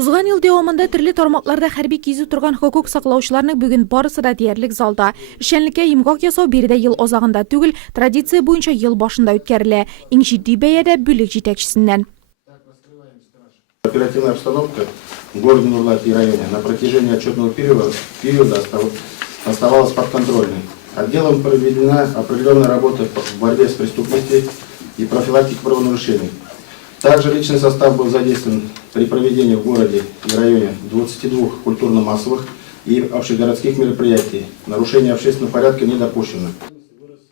Узган ел дәвамында төрле тармакларда хәрби кизү торган хокук саклаучыларның бүген барысы да диярлек залда. Эшчәнлеккә йомгак ясау биредә ел азагында түгел, традиция буенча ел башында үткәрелә. Иң җитди бәядә бүлек җитәкчесеннән. Оперативная обстановка в городе Нурлат и районе на протяжении отчетного периода оставалась подконтрольной. Отделом проведена определенная работа в борьбе с преступностью и профилактике правонарушений. Также личный состав был задействован при проведении в городе и районе 22 культурно-массовых и общегородских мероприятий. Нарушение общественного порядка не допущено.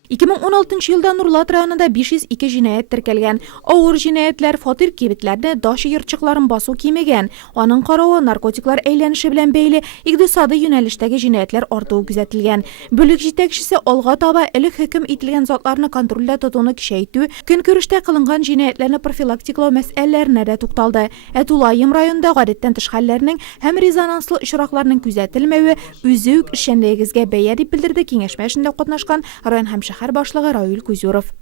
2016 елда Нурлат районында 502 җинаять теркәлгән. Авыр җинаятләр фатир кибетләрне, дача йортчыкларын басу кимәгән. Аның каравы наркотиклар әйләнеше белән бәйле икътисади юнәлештәге җинаятләр артуы күзәтелгән. Бүлек җитәкчесе алга таба элек хөкем ителгән затларны контрольдә тотуны көчәйтү, көнкүрештә кылынган җинаятләрне профилактикалау мәсьәләләренә дә тукталды. Тулаем районында гадәттән тыш хәлләрнең һәм резонанслы очракларның күзәтелмәве үзе үк эшчәнлегегезгә бәя дип белдерде киңәшмә эшендә катнашкан район һәм шәһәр башлыгы Равил Кузюров.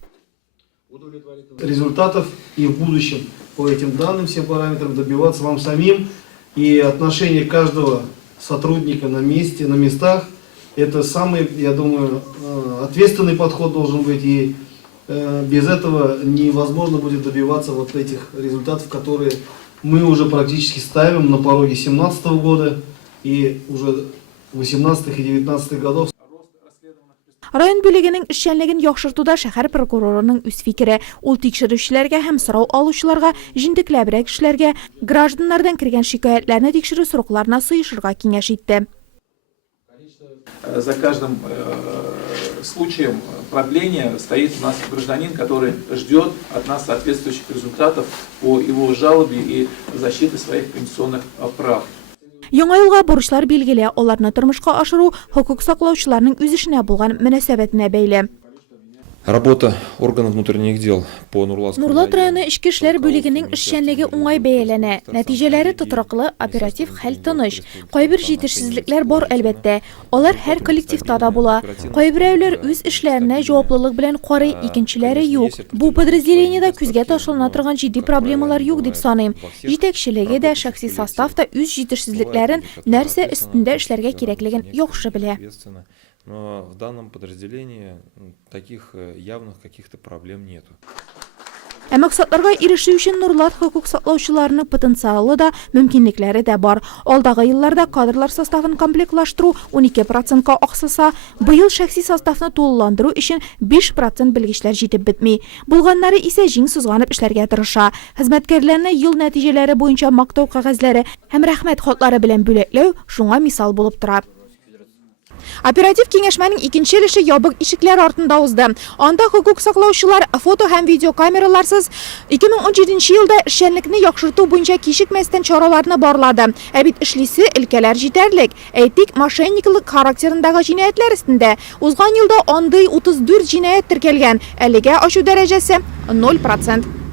Результатов и в будущем по этим данным, всем параметрам добиваться вам самим, и отношение каждого сотрудника на месте, на местах, это самый, я думаю, ответственный подход должен быть, и без этого невозможно будет добиваться вот этих результатов, которые мы уже практически ставим на пороге 2017 года и уже 18 и 19 годов. Район бүлегенең эшчәнлеген яхшыртуда шәһәр прокурорының үз фикере. Ул тикшерүчеләргә һәм сорау алучыларга, җентекләбрәк эшләргә, гражданнардан кергән шикаятьләрне тикшерү срокларына сыешырга киңәш итте. За каждым случаем продления стоит у нас гражданин, который ждет от нас соответствующих результатов по его жалобе и защиты своих конституционных прав. Яңа елга бурычлар билгеле, аларны тормышка ашыру хокук саклаучыларның үз эшенә булган мөнәсәбәтенә бәйле. Работа органов внутренних дел по Нурлат районы эчке эшләр бүлегенең эшчәнлеге уңай бәяләнә. Нәтиҗәләре тотыраклы, оператив хәл тыныч. Кайбер җитешсезлекләр бар әлбәттә. Алар һәр коллективта да була. Кайберәүләр үз эшләренә җаваплылык белән карый, икенчеләре юк. Бу подразделениедә күзгә ташлана торган җитди проблемалар юк дип саныйм. Җитәкчелеге дә, шәхси состав та үз җитешсезлекләрен, нәрсә өстендә эшләргә кирәклеген яхшы белә. Но в данном подразделении таких явных каких-то проблем нету. Максатларга ирешү өчен Нурлат хокук саклаучыларының потенциалы да, мөмкинлекләре дә бар. Алдагы елларда кадрлар составын комплектлаштыру 12%-ка аксаса, быел шәхси составны тулыландыру өчен 5% белгечләр җитеп бетми. Булганнары исә җиң сызганып эшләргә тырыша. Хезмәткәрләрне ел нәтиҗәләре буенча мактау кәгазьләре һәм рәхмәт хатлары белән бүләкләү шуңа мисал булып тора. Оператив киңәшмәнең икенче өлеше ябык ишекләр артында узды. Анда хокук саклаучылар фото һәм видео камераларсыз 2017 елда эшчәнлекне яхшырту буенча кичекмәстән чараларны барлады. Ә бит эшлисе өлкәләр җитәрлек. Әйтик, мошенниклык характерындагы җинаятьләр өстендә узган елда андый 34 җинаять теркәлгән. Әлегә ачу дәрәҗәсе 0%.